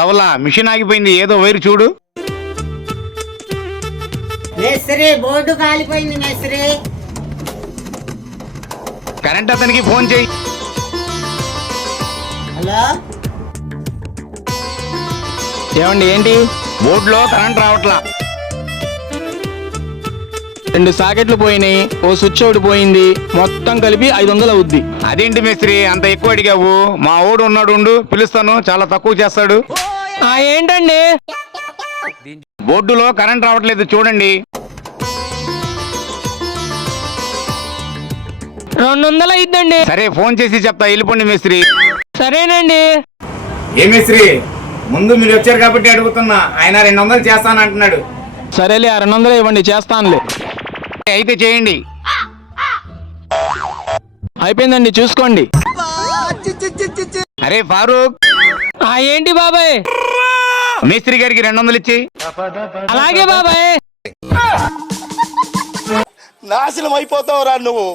తవలా machine ఆగిపోయింది, ఏదో wire చూడు. మేస్త్రి బోర్డు కాలిపోయింది మేస్త్రి. కరెంట్ అతనికి ఫోన్ చేయి. హలో ఏమండి ఏంటి? బోర్డులో కరెంట్ రావట్లా. 2 సాకెట్లు పోయినాయి, ఓ స్విచ్ ఒకటి పోయింది, మొత్తం కలిపి 500 అవుద్ది. అదేంటి మేస్త్రి అంత ఎక్కువ అడిగావు? మా ఓడు ఉన్నాడు, ఉండు పిలుస్తాను, చాలా తక్కువ చేస్తాడు. ఏంటండి? బోర్డులో కరెంట్ రావట్లేదు చూడండి. 200 అయిద్దండి. సరే ఫోన్ చేసి చెప్తా, వెళ్ళిపోండి మేస్త్రి. సరేనండి. ఏ మేస్త్రి, ముందు మీరు వచ్చారు కాబట్టి అడుగుతున్నా, ఆయన 200 చేస్తాను అంటున్నాడు. సరేలే, 200 ఇవ్వండి, చేస్తానులే. అయితే చేయండి. అయిపోయిందండి, చూసుకోండి. అరే ఫారూక్, ఏంటి బాబాయ్? మేస్త్రి గారికి 200 ఇచ్చి. అలాగే బాబాయ్. నాశనం అయిపోతావురా నువ్వు.